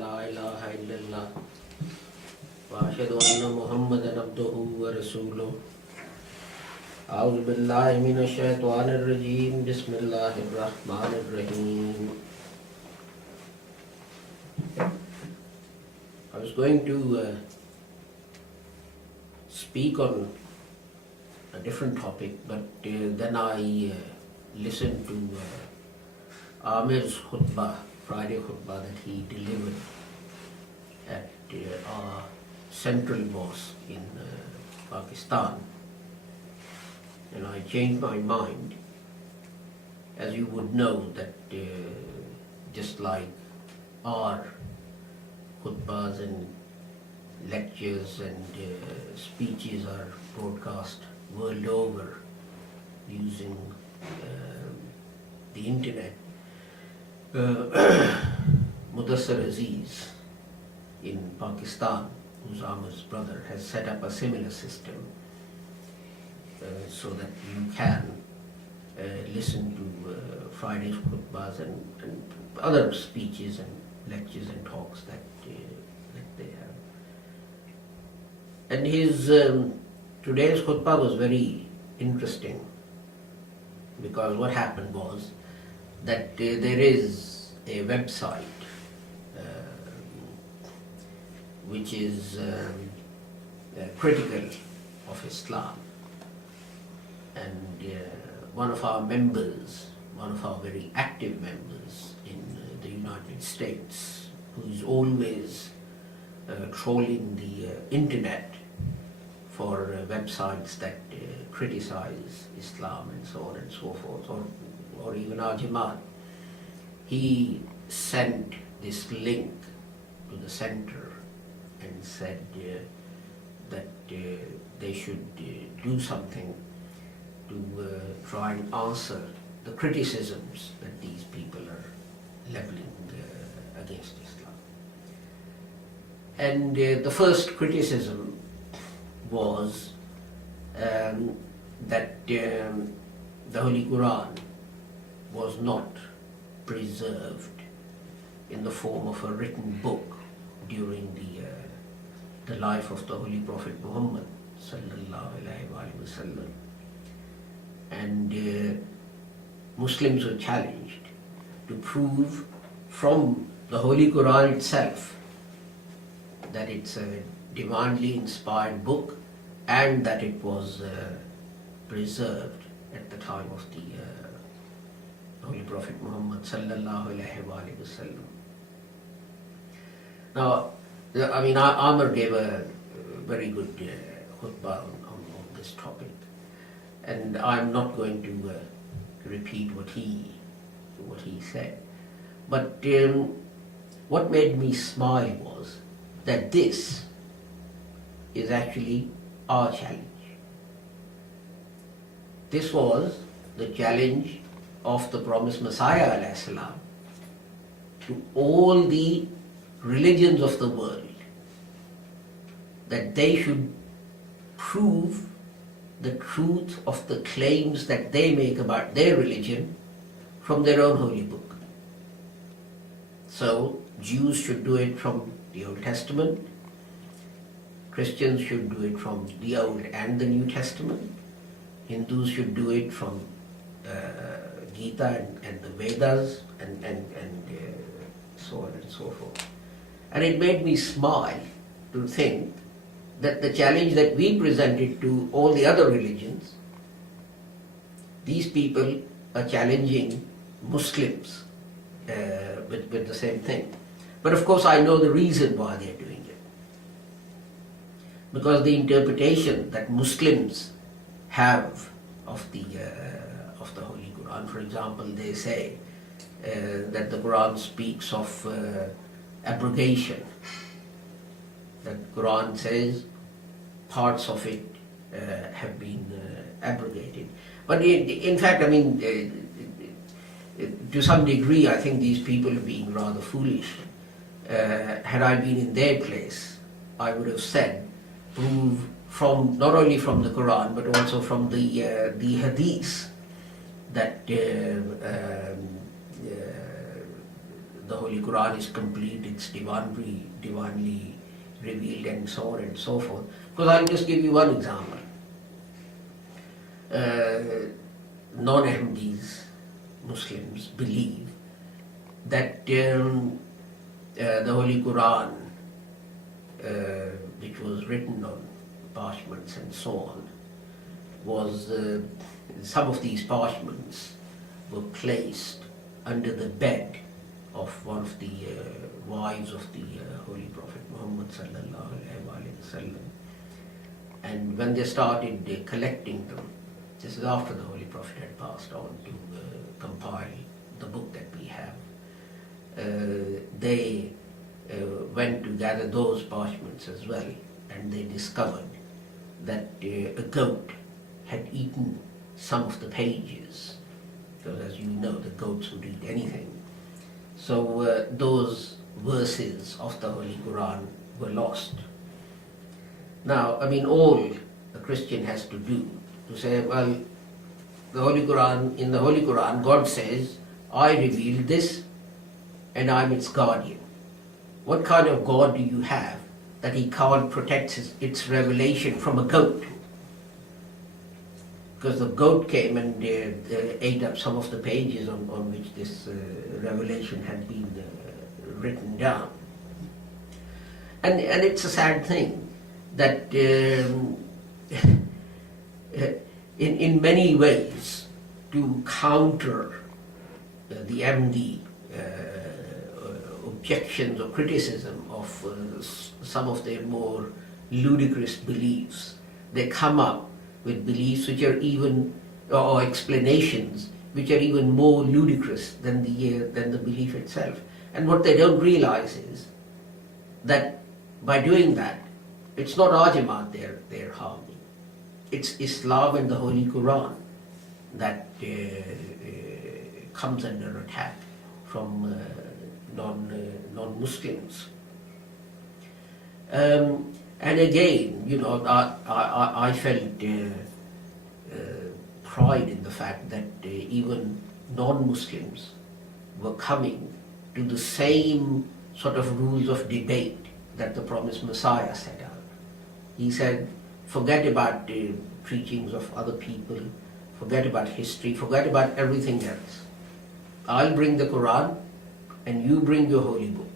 لا إله إلا الله وأشهد أن محمدا عبده ورسوله أعوذ بالله من الشيطان الرجيم بسم الله الرحمن الرحيم. I was going to speak on a different topic, but then I listened to Ahmad's khutbah, Friday khutbah that he delivered at our central mosque in Pakistan, and I changed my mind. As you would know that just like our khutbahs and lectures and speeches are broadcast world over using the internet, Shahid Aziz in Pakistan, who's Ahmad's brother, has set up a similar system so that you can listen to Friday's khutbahs and other speeches and lectures and talks that they have. And his today's khutbah was very interesting, because what happened was that there is a website which is critical of Islam, and one of our members, one of our very active members in the United States, who is always trolling the internet for websites that criticize Islam and so on and so forth, or even our Jamaat, he sent this link to the center and said that they should do something to try and answer the criticisms that these people are leveling against Islam. And the first criticism was that the Holy Quran was not preserved in the form of a written book during the life of the Holy Prophet Muhammad sallallahu alaihi wasallam, and Muslims were challenged to prove from the Holy Quran itself that it's a divinely inspired book and that it was preserved at the time of the Holy Prophet Muhammad sallallahu alaihi wasallam. Now, I mean, Amr gave a very good khutbah on this topic, and I'm not going to repeat what he said. But what made me smile was that this is actually our challenge. This was the challenge of the promised Messiah alayhi salam to all the religions of the world, that they should prove the truth of the claims that they make about their religion from their own holy book. So Jews should do it from the Old Testament, Christians should do it from the Old and the New Testament, Hindus should do it from Gita and the Vedas and so on and so forth. And it made me smile to think that the challenge that we presented to all the other religions, these people are challenging Muslims with the same thing. But of course I know the reason why they're doing it. Because the interpretation that Muslims have of the Holy Quran, for example, they say that the Quran speaks of abrogation. That Quran says parts of it have been abrogated. But in fact, I mean, to some degree, I think these people are being rather foolish. Had I been in their place, I would have said, prove from not only from the Quran but also from the Hadith that the the Holy Quran is complete, it's divinely revealed, and so on and so forth. Because I'll just give you one example. Non-Ahmadis Muslims believe that the Holy Quran, which was written on parchments and so on, was some of these parchments were placed under the bed of one of the wives of the Holy Prophet Muhammad sallallahu alaihi wasallam. And when they started collecting them, this is after the Holy Prophet had passed on to compile the book that we have, they went to gather those parchments as well, and they discovered that a goat had eaten some of the pages, because as you know, the goats would eat anything. So those verses of the Holy Quran were lost. Now, I mean, all a Christian has to do to say, well, the Holy Quran, in the Holy Quran, God says, I revealed this and I'm its guardian. What kind of God do you have that He can't protect its revelation from a goat? Because the goat came and ate up some of the pages on which this revelation had been written down. And it's a sad thing that in many ways, to counter the Ahmadi objections or criticism of some of their more ludicrous beliefs, they come up with beliefs which are even, or explanations which are even more ludicrous than the belief itself. And what they don't realize is that by doing that, it's not our Jamaat they're harming. It's Islam and the Holy Quran that comes under attack from non-Muslims. And again, you know, I felt pride in the fact that even non-Muslims were coming to the same sort of rules of debate that the promised Messiah set out. He said, forget about the preachings of other people, forget about history, forget about everything else. I'll bring the Quran and you bring your holy books.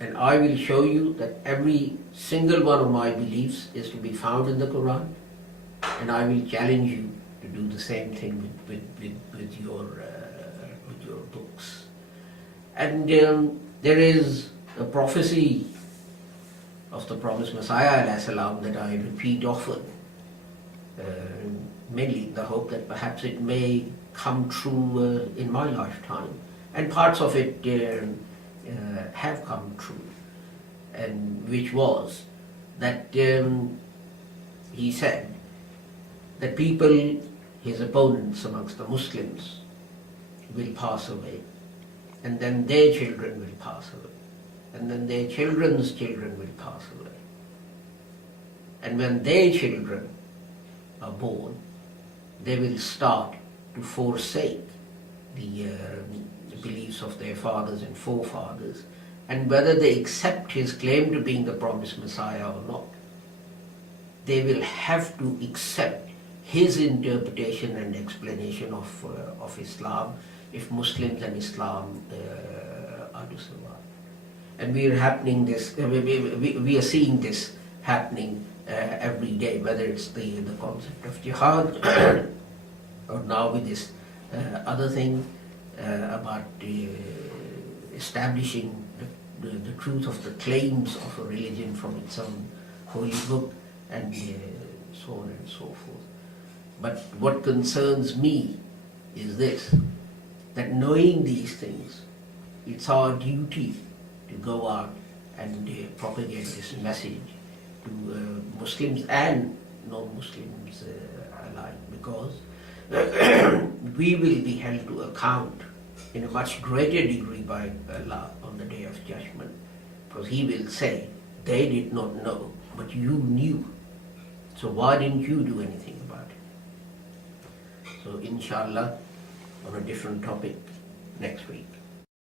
And I will show you that every single one of my beliefs is to be found in the Quran, and I will challenge you to do the same thing with your books. And there is a prophecy of the promised Messiah ﷺ that I repeat often, mainly in the hope that perhaps it may come true in my lifetime. And parts of it have come true, and which was that he said that people, his opponents amongst the Muslims, will pass away, and then their children will pass away, and then their children's children will pass away. And when their children are born, they will start to forsake the beliefs of their fathers and forefathers, and whether they accept his claim to being the promised Messiah or not, they will have to accept his interpretation and explanation of Islam if Muslims and Islam are to survive. And we are seeing this happening every day, whether it's the concept of jihad or now with this other thing about establishing the truth of the claims of a religion from its own holy book, and so on and so forth. But what concerns me is this, that knowing these things, it's our duty to go out and propagate this message to Muslims and non-Muslims alike, because we will be held to account in a much greater degree by Allah on the Day of Judgment, because He will say, they did not know, but you knew, so why didn't you do anything about it? So inshallah, on a different topic next week.